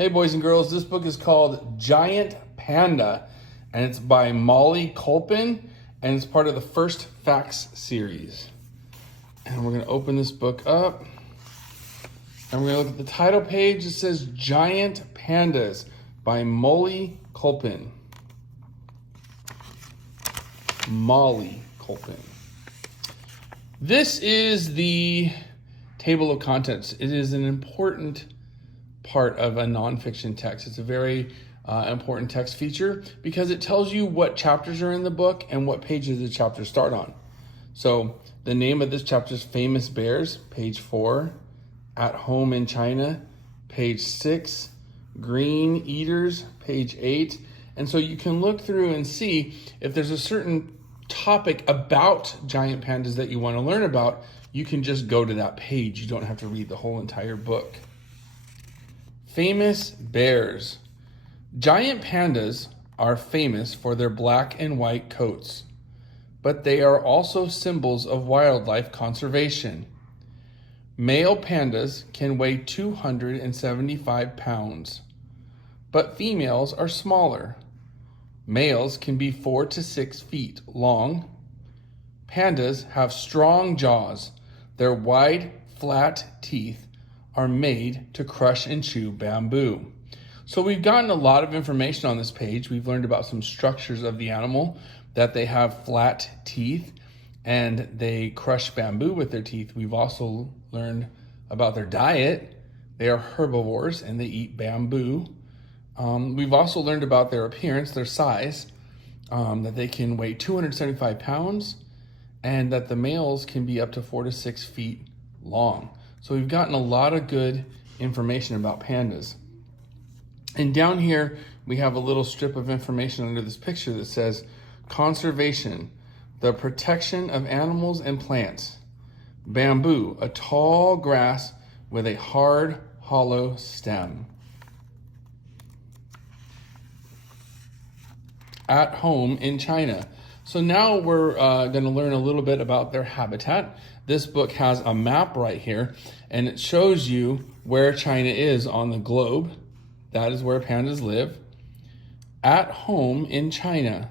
Hey boys and girls, this book is called Giant Panda and it's by Molly Kolpin and it's part of the First Facts series. And we're going to open this book up and we're going to look at the title page. It says Giant Pandas by Molly Kolpin. Molly Kolpin. This is the table of contents. It is an important part of a nonfiction text. It's a very important text feature because it tells you what chapters are in the book and what pages the chapters start on. So the name of this chapter is Famous Bears, page 4, At Home in China, page 6, Green Eaters, page 8. And so you can look through and see if there's a certain topic about giant pandas that you want to learn about, you can just go to that page. You don't have to read the whole entire book. Famous bears. Giant pandas are famous for their black and white coats, but they are also symbols of wildlife conservation. Male pandas can weigh 275 pounds, but females are smaller. Males can be 4 to 6 feet long. Pandas have strong jaws. Their wide, flat teeth are made to crush and chew bamboo. So we've gotten a lot of information on this page. We've learned about some structures of the animal, that they have flat teeth and they crush bamboo with their teeth. We've also learned about their diet. They are herbivores and they eat bamboo. We've also learned about their appearance, their size, that they can weigh 275 pounds and that the males can be up to 4 to 6 feet long. So we've gotten a lot of good information about pandas. And down here, we have a little strip of information under this picture that says, conservation, the protection of animals and plants. Bamboo, a tall grass with a hard, hollow stem. At home in China. So now we're going to learn a little bit about their habitat. This book has a map right here, and it shows you where China is on the globe. That is where pandas live. At home in China.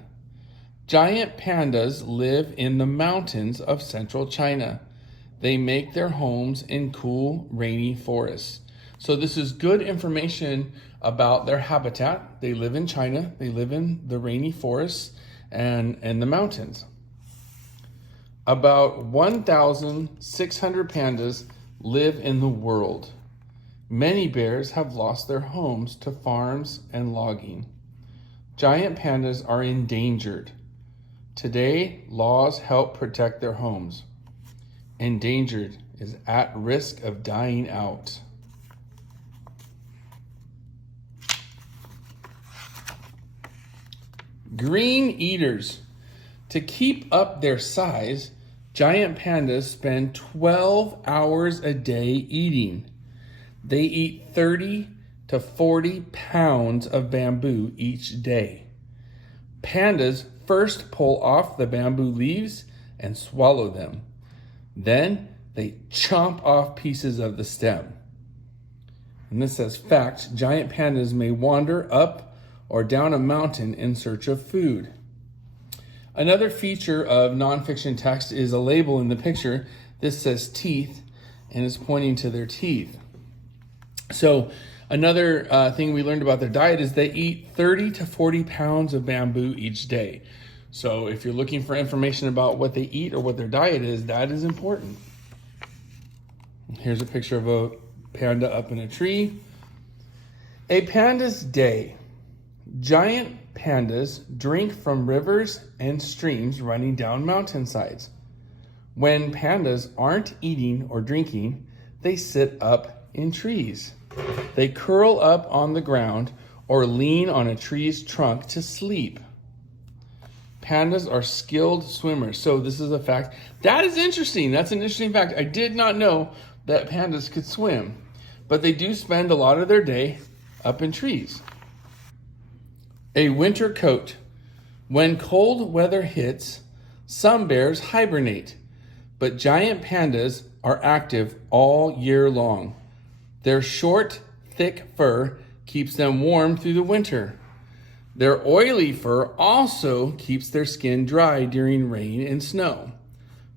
Giant pandas live in the mountains of central China. They make their homes in cool, rainy forests. So this is good information about their habitat. They live in China. They live in the rainy forests and the mountains. About 1,600 pandas live in the world. Many bears have lost their homes to farms and logging. Giant pandas are endangered. Today, laws help protect their homes. Endangered is at risk of dying out. Green eaters. To keep up their size, giant pandas spend 12 hours a day eating. They eat 30 to 40 pounds of bamboo each day. Pandas first pull off the bamboo leaves and swallow them. Then they chomp off pieces of the stem. And this says, fact, giant pandas may wander up or down a mountain in search of food. Another feature of nonfiction text is a label in the picture. This says teeth and is pointing to their teeth. So another thing we learned about their diet is they eat 30 to 40 pounds of bamboo each day. So if you're looking for information about what they eat or what their diet is, that is important. Here's a picture of a panda up in a tree. A panda's day. Giant pandas drink from rivers and streams running down mountainsides. When pandas aren't eating or drinking, they sit up in trees. They curl up on the ground or lean on a tree's trunk to sleep. Pandas are skilled swimmers. So this is a fact. That is interesting. That's an interesting fact. I did not know that pandas could swim, but they do spend a lot of their day up in trees. A winter coat. When cold weather hits, some bears hibernate, but giant pandas are active all year long. Their short, thick fur keeps them warm through the winter. Their oily fur also keeps their skin dry during rain and snow.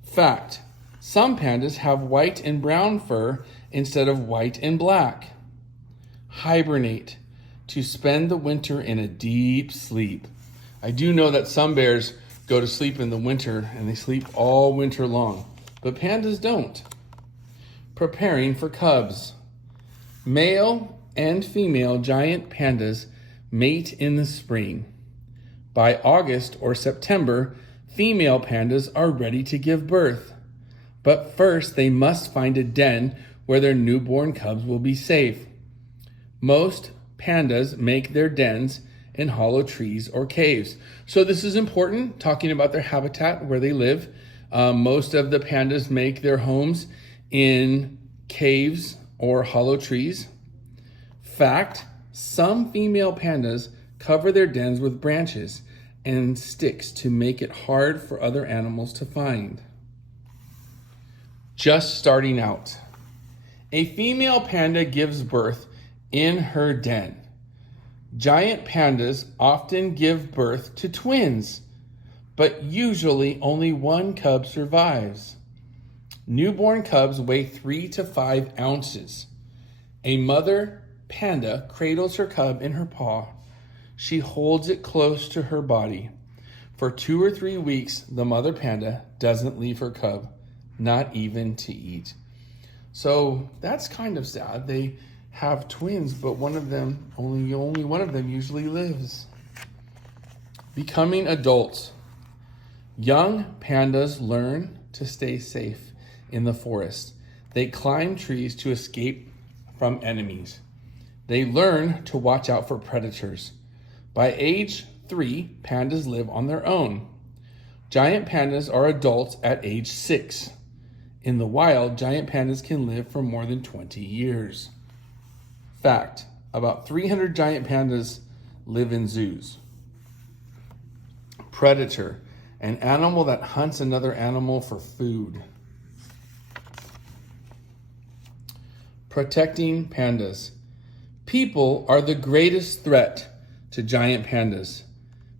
Fact: some pandas have white and brown fur instead of white and black. Hibernate: to spend the winter in a deep sleep. I do know that some bears go to sleep in the winter and they sleep all winter long, but pandas don't. Preparing for cubs. Male and female giant pandas mate in the spring. By August or September, female pandas are ready to give birth. But first, they must find a den where their newborn cubs will be safe. Most pandas make their dens in hollow trees or caves. So this is important, talking about their habitat, where they live. Most of the pandas make their homes in caves or hollow trees. Fact: some female pandas cover their dens with branches and sticks to make it hard for other animals to find. Just starting out. A female panda gives birth in her den. Giant pandas often give birth to twins, but usually only one cub survives. Newborn cubs weigh 3 to 5 ounces. A mother panda cradles her cub in her paw. She holds it close to her body. For 2 or 3 weeks, the mother panda doesn't leave her cub, not even to eat. So that's kind of sad. They have twins, but only one of them usually lives. Becoming adults. Young pandas learn to stay safe in the forest. They climb trees to escape from enemies. They learn to watch out for predators. By age 3, pandas live on their own. Giant pandas are adults at age 6. In the wild, giant pandas can live for more than 20 years. Fact: about 300 giant pandas live in zoos. Predator: an animal that hunts another animal for food. Protecting pandas. People are the greatest threat to giant pandas.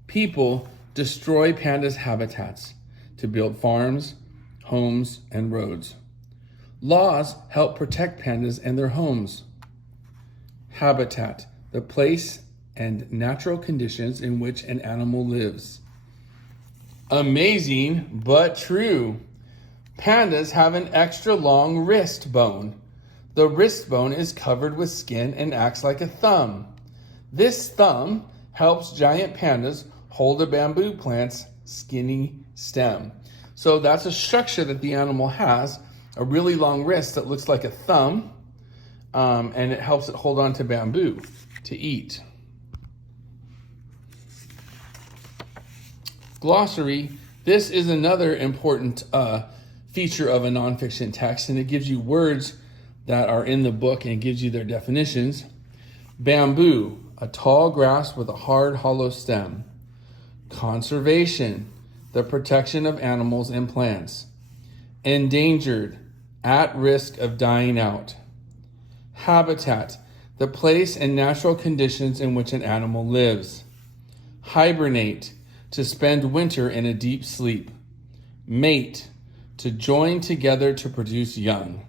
People destroy pandas' habitats to build farms, homes, and roads. Laws help protect pandas and their homes. Habitat: the place and natural conditions in which an animal lives. Amazing but true. Pandas have an extra long wrist bone. The wrist bone is covered with skin and acts like a thumb. This thumb helps giant pandas hold a bamboo plant's skinny stem. So that's a structure that the animal has, a really long wrist that looks like a thumb, and it helps it hold on to bamboo to eat. Glossary. This is another important feature of a nonfiction text, and it gives you words that are in the book and gives you their definitions. Bamboo: a tall grass with a hard, hollow stem. Conservation: the protection of animals and plants. Endangered: at risk of dying out. Habitat: the place and natural conditions in which an animal lives. Hibernate: to spend winter in a deep sleep. Mate: to join together to produce young.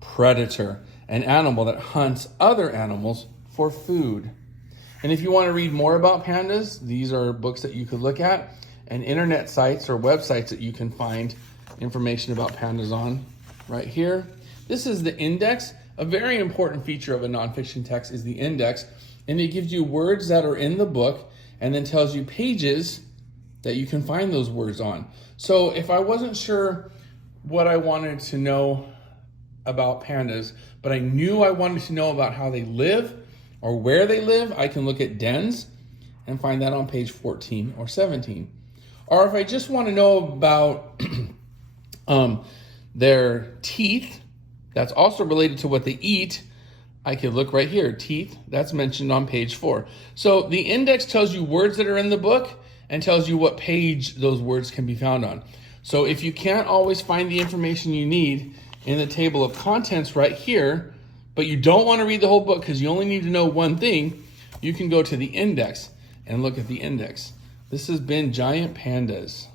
Predator: an animal that hunts other animals for food. And if you want to read more about pandas, these are books that you could look at, and internet sites or websites that you can find information about pandas on right here. This is the index. A very important feature of a nonfiction text is the index, and it gives you words that are in the book and then tells you pages that you can find those words on. So if I wasn't sure what I wanted to know about pandas, but I knew I wanted to know about how they live or where they live, I can look at dens and find that on page 14 or 17. Or if I just want to know about their teeth, that's also related to what they eat, I could look right here. Teeth, that's mentioned on page 4. So the index tells you words that are in the book and tells you what page those words can be found on. So if you can't always find the information you need in the table of contents right here, but you don't want to read the whole book because you only need to know one thing, you can go to the index and look at the index. This has been Giant Pandas.